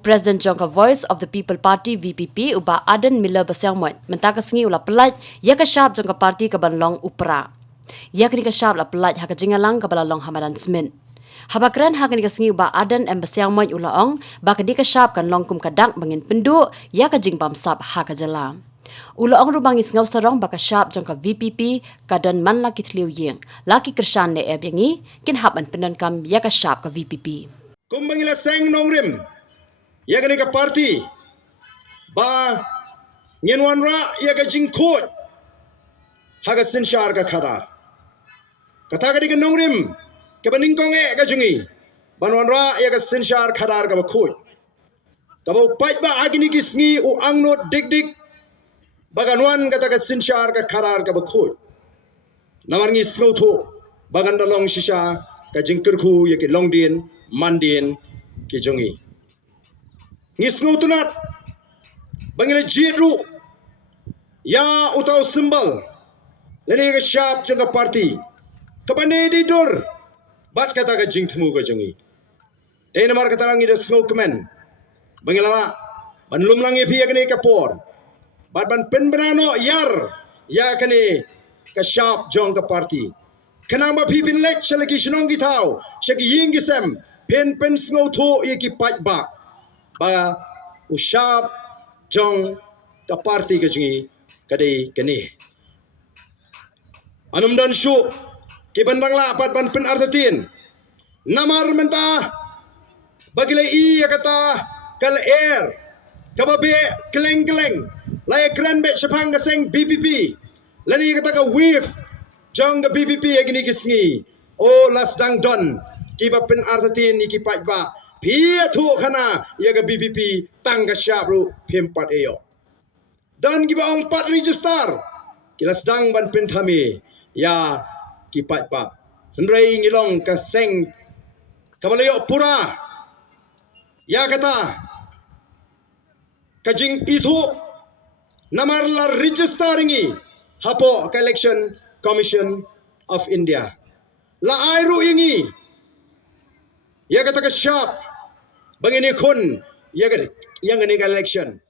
President Jongka Voice of the People Party VPP uba Aden Miller Baselmoy mentaka sengi ula pelaj ya ka syab Jongka Party ka banlong upra. Ya kini ka syab la pelaj ha ka jingalang ka balalong Hamadan Semin. Habakran ha kini ka sengi uba Aden Baselmoy ula ong ba kini ka syab kan long kum kadak bangin penduk ya ka jingbam sab ha ka jalam. Ula ong rubangis ngaw sarong baka syab Jongka VPP kadon man laki tliu yeng laki kersan ne eb yangi kin haban penan kam ya ka syab ka VPP. Kumbangila seng nongrim ya gani ka party ba nyenwan ra ya ga jingkot haga sinshar ka khada kata gadi ka nongrim ka baningkong ga jungi banwan ra ya ga sinshar khadar ka bakhoy ka ba pait ba agini gisngi u angno dik baganwan kata ka sinshar ka khadar ka bakhoy namarngi snotho bagandalong shisha ka jingkirkhu ya ki longdin mandin ki jungi ngisnu tunat bangile jidru ya utau simbal lene ga syap jangka party kabane di dor bat kata ga jingtmu ga jungi dena mar kata rangi da snow kemen bangila banlum langi phi agane kapor bat ban pen banano yar ya kane ka syap jangka party kanang ba phi pin lek chalaki shnong gi thau shaki ying gisem pen snow tho yeki pat ba ba usyap jong ka party ka jingi kadai kani anum dan syu ki bandang la pat ban pen artatin namar menta bagile I kata kal air kababe keleng laya kran be shapang ka seng BPP lani kata ka wave jong ka BPP agini kisngi o las dang don ki ba pen artatin ki pat ba Pia tu kana ya ga BPP tangga syabru pempat eyo. Dan giba ong pat register. Kila sedang ban pentami ya kipat pa. Hendrai ngilong ka seng kabalayo pura. Ya kata kajing itu namar la register ingi hapo ka Election Commission of India. La airu ingi ya kata ka syab bangini kun yang ini election